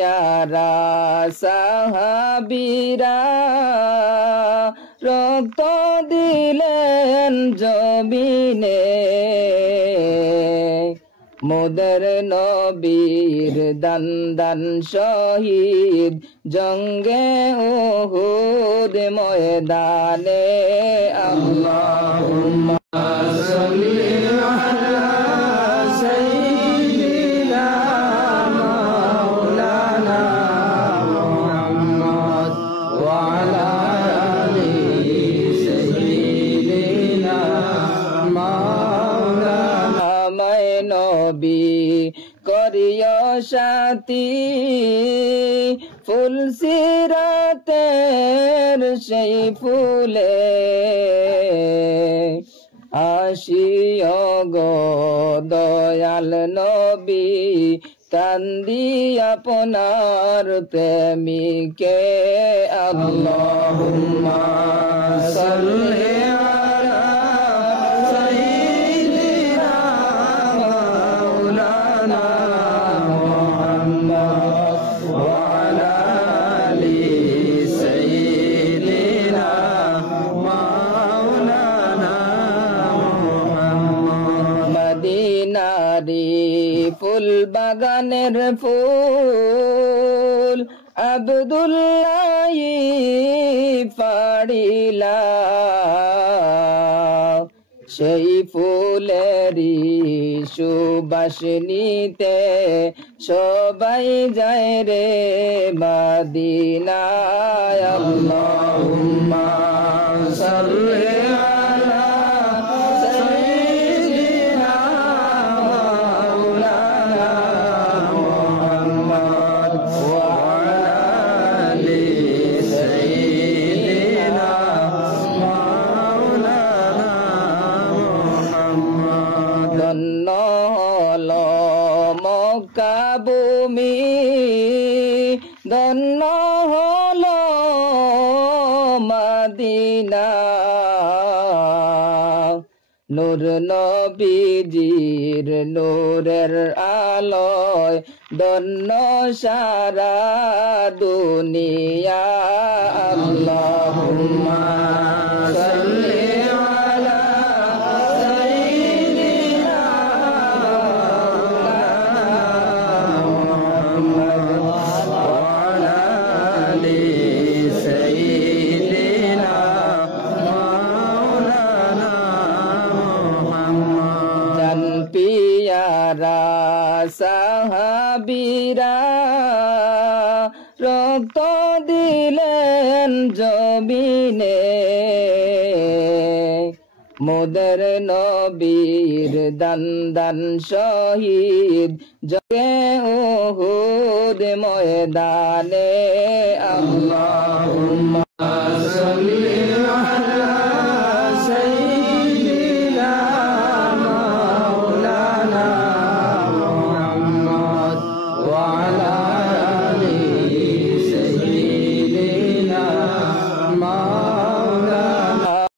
পিয়ারা সাহাবীরা রক্ত দিলেন জমিনে মোদের নবীর দান দান শহীদ জঙ্গে উহুদ ময়দানে আল্লাহুম্মা সাল্লি আলা সাইয়্যিদিনা মাওলানা মুহাম্মদ ওয়া আলা আলি সাইয়্যিদিনা মাওলানা নবী করিয় সাথী ফুল সিরাতের সেই ফুলে আসিও গো দয়াল নবী কান্দি আপনার প্রেমিকে আল্লাহুম্মা সাল্লি ফুল বাগানের ফুল আব্দুল্লাহ পাড়িলা সেই ফুলেরই সুবাস নিতে সবাই যায় রে মদিনায় আল্লাহুম্মা সাল্লি আলা সাইয়্যিদিনা মাওলানা মুহাম্মদ ওয়া আলা আলি সাইয়্যিদিনা মাওলানা মুহাম্মদ ধন্য হলো মক্কা ভূমি ধন্য হলো মদিনা নূর নবীজির নূরের আলোয় ধন্য সারা দুনিয়া আল্লাহুম্মা সাল্লি আলা সাইয়্যিদিনা মুহাম্মদ ওয়া আলা আলি সাইয়্যিদিনা মাওলানা মুহাম্মদ জান পিয়ারা সাহাবীরা রক্ত দিলেন জমিনে মোদের নবীর দান দান শহীদ জঙ্গে উহুদ ময়দানে